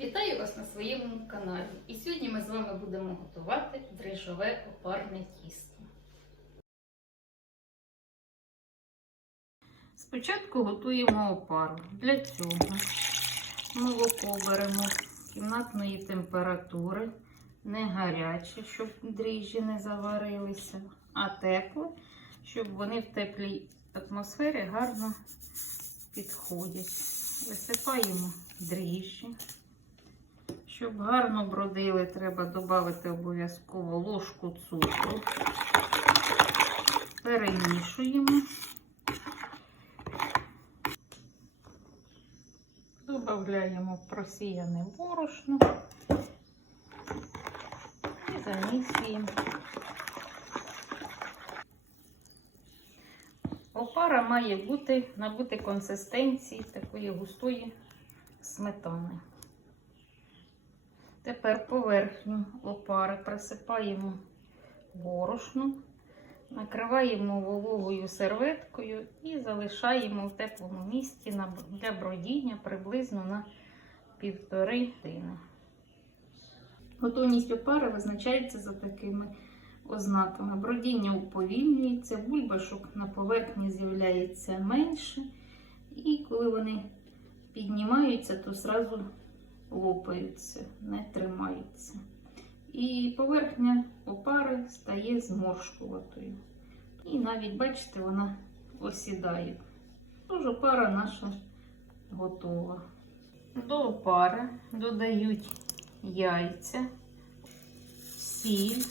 Вітаю вас на своєму каналі. І сьогодні ми з вами будемо готувати дріжджове опарне тісто. Спочатку готуємо опару. Для цього молоко беремо кімнатної температури, не гаряче, щоб дріжджі не заварилися, а тепле, щоб вони в теплій атмосфері гарно підходять. Висипаємо дріжджі. Щоб гарно бродили, треба додати обов'язково ложку цукру. Перемішуємо. Додаємо просіяне борошно і замісуємо. Опара має бути набути консистенції такої густої сметани. Тепер поверхню опари присипаємо борошном, накриваємо вологою серветкою і залишаємо в теплому місці для бродіння приблизно на півтори години. Готовність опари визначається за такими ознаками. Бродіння уповільнюється, бульбашок на поверхні з'являється менше, і коли вони піднімаються, то зразу лопаються, не тримаються. І поверхня опари стає зморшкуватою. І навіть, бачите, вона осідає. Тож опара наша готова. До опари додають яйця, сіль,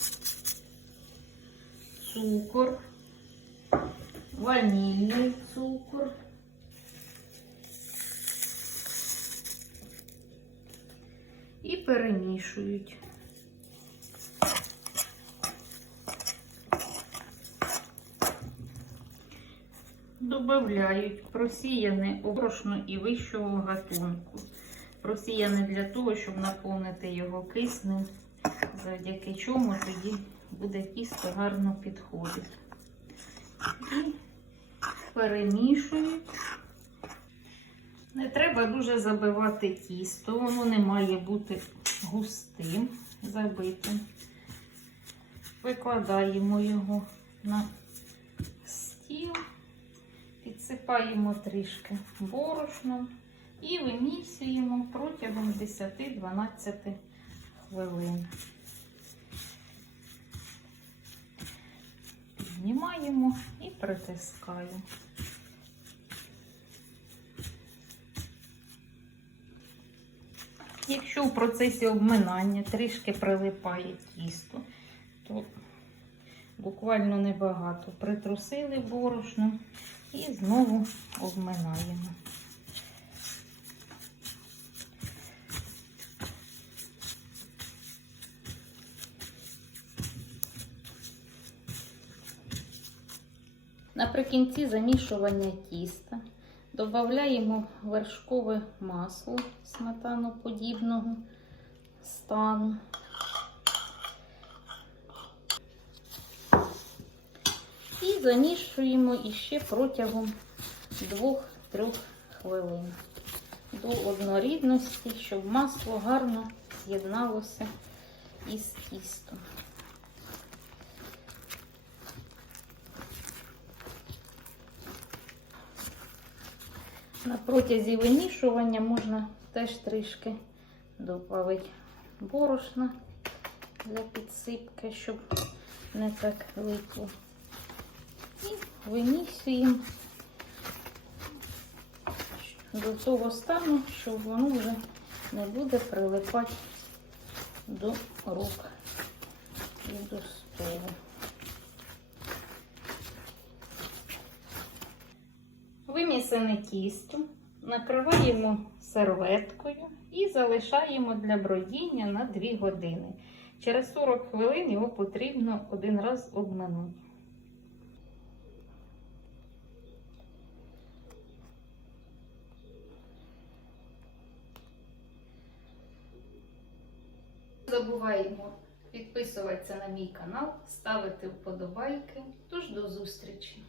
цукор, ванільний цукор. І перемішують. Добавляють просіяне борошно і вищого гатунку. Просіяне для того, щоб наповнити його киснем, завдяки чому тоді буде тісто гарно підходити. І перемішують. Не треба дуже забивати тісто, воно не має бути густим, забитим. Викладаємо його на стіл, підсипаємо трішки борошном і вимісюємо протягом 10-12 хвилин. Піднімаємо і притискаємо. Якщо в процесі обминання трішки прилипає тісто, то буквально небагато притрусили борошно і знову обминаємо. Наприкінці замішування тіста Додаємо вершкове масло сметаноподібного стану. І замішуємо іще протягом 2-3 хвилин до однорідності, щоб масло гарно з'єдналося із тістом. На протязі вимішування можна теж трішки додати борошна для підсипки, щоб не так липло. І вимісюємо до того стану, щоб воно вже не буде прилипати до рук і до столу. Вимісене тісто накриваємо серветкою і залишаємо для бродіння на 2 години. Через 40 хвилин його потрібно один раз обминути. Забуваємо підписуватися на мій канал, ставити вподобайки. Тож до зустрічі!